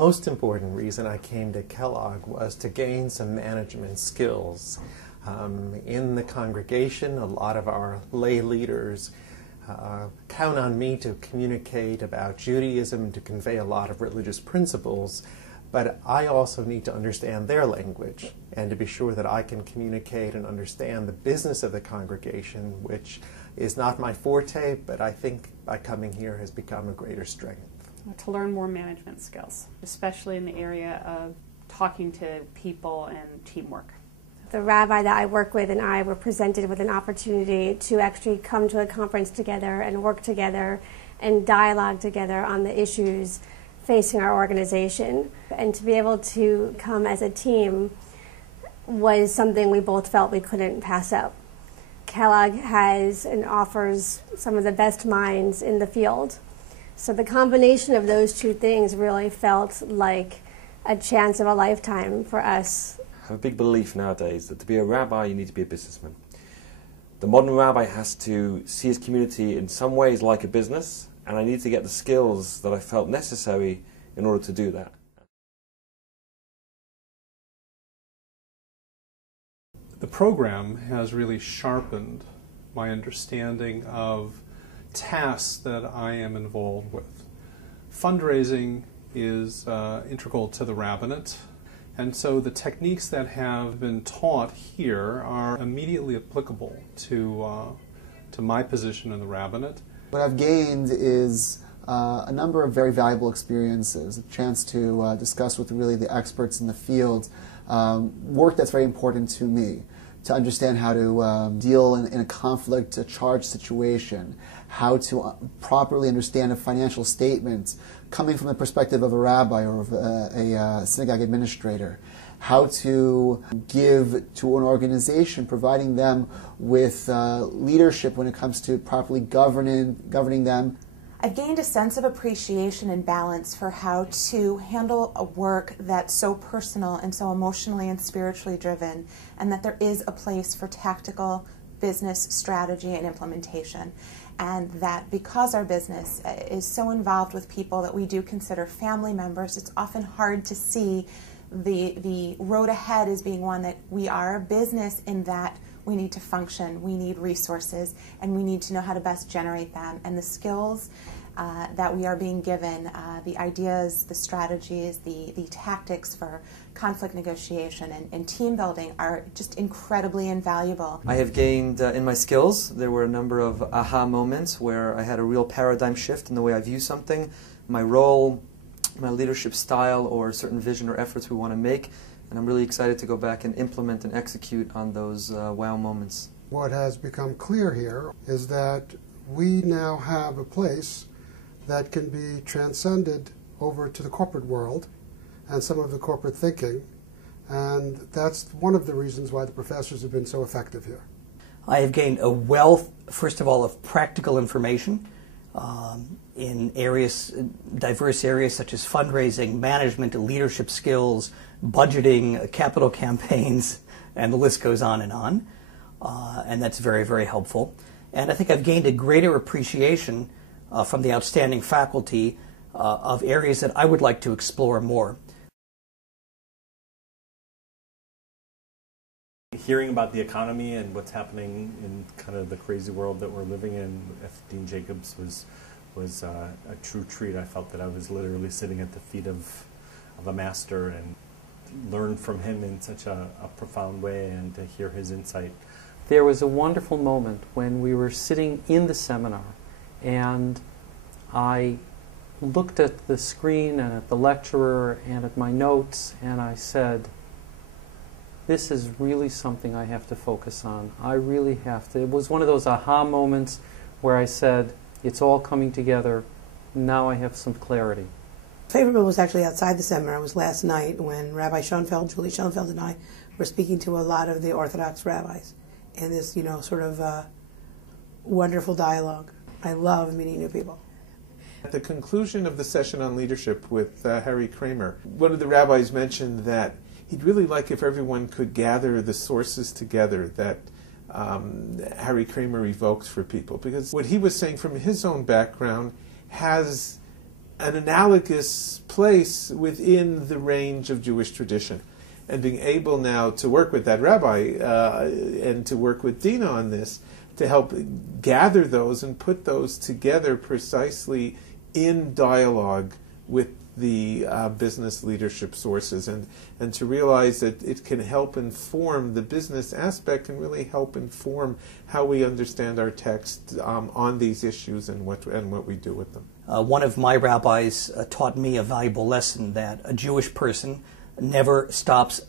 most important reason I came to Kellogg was to gain some management skills. In the congregation, a lot of our lay leaders count on me to communicate about Judaism, to convey a lot of religious principles, but I also need to understand their language and to be sure that I can communicate and understand the business of the congregation, which is not my forte, but I think by coming here has become a greater strength. To learn more management skills, especially in the area of talking to people and teamwork. The rabbi that I work with and I were presented with an opportunity to actually come to a conference together and work together and dialogue together on the issues facing our organization. And to be able to come as a team was something we both felt we couldn't pass up. Kellogg has and offers some of the best minds in the field. So the combination of those two things really felt like a chance of a lifetime for us. I have a big belief nowadays that to be a rabbi, you need to be a businessman. The modern rabbi has to see his community in some ways like a business, and I need to get the skills that I felt necessary in order to do that. The program has really sharpened my understanding of tasks that I am involved with. Fundraising is integral to the rabbinate, and so the techniques that have been taught here are immediately applicable to my position in the rabbinate. What I've gained is a number of very valuable experiences, a chance to discuss with really the experts in the field work that's very important to me, to understand how to deal in a conflict, a charged situation, how to properly understand a financial statement coming from the perspective of a rabbi or of a synagogue administrator, how to give to an organization, providing them with leadership when it comes to properly governing them. I've gained a sense of appreciation and balance for how to handle a work that's so personal and so emotionally and spiritually driven, and that there is a place for tactical business strategy and implementation. And that because our business is so involved with people that we do consider family members, it's often hard to see the road ahead as being one that we are a business in that we need to function, we need resources, and we need to know how to best generate them. And the skills that we are being given, the ideas, the strategies, the tactics for conflict negotiation and team building are just incredibly invaluable. I have gained in my skills. There were a number of aha moments where I had a real paradigm shift in the way I view something, my role, my leadership style, or certain vision or efforts we want to make. And I'm really excited to go back and implement and execute on those wow moments. What has become clear here is that we now have a place that can be transcended over to the corporate world and some of the corporate thinking, and that's one of the reasons why the professors have been so effective here. I have gained a wealth, first of all, of practical information in areas, diverse areas such as fundraising, management, leadership skills, budgeting, capital campaigns, and the list goes on. And that's very, very helpful. And I think I've gained a greater appreciation from the outstanding faculty of areas that I would like to explore more. Hearing about the economy and what's happening in kind of the crazy world that we're living in, Dinah Jacobs was a true treat. I felt that I was literally sitting at the feet of a master and learned from him in such a profound way, and to hear his insight. There was a wonderful moment when we were sitting in the seminar, and I looked at the screen and at the lecturer and at my notes, and I said, this is really something I have to focus on. I really have to. It was one of those aha moments where I said, it's all coming together. Now I have some clarity. Favorite moment was actually outside the seminar. It was last night when Rabbi Schoenfeld, Julie Schoenfeld, and I were speaking to a lot of the Orthodox rabbis in this, sort of wonderful dialogue. I love meeting new people. At the conclusion of the session on leadership with Harry Kramer, one of the rabbis mentioned that he'd really like if everyone could gather the sources together that Harry Kramer evokes for people, because what he was saying from his own background has an analogous place within the range of Jewish tradition. And being able now to work with that rabbi and to work with Dinah on this, to help gather those and put those together precisely in dialogue with the business leadership sources, and to realize that it can help inform the business aspect, can really help inform how we understand our text on these issues and what we do with them. One of my rabbis taught me a valuable lesson, that a Jewish person never stops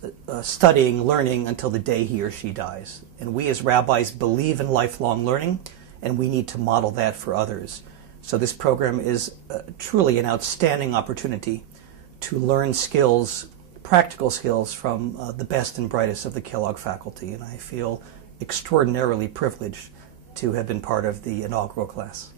studying, learning until the day he or she dies. And we as rabbis believe in lifelong learning, and we need to model that for others. So this program is truly an outstanding opportunity to learn skills, practical skills, from the best and brightest of the Kellogg faculty. And I feel extraordinarily privileged to have been part of the inaugural class.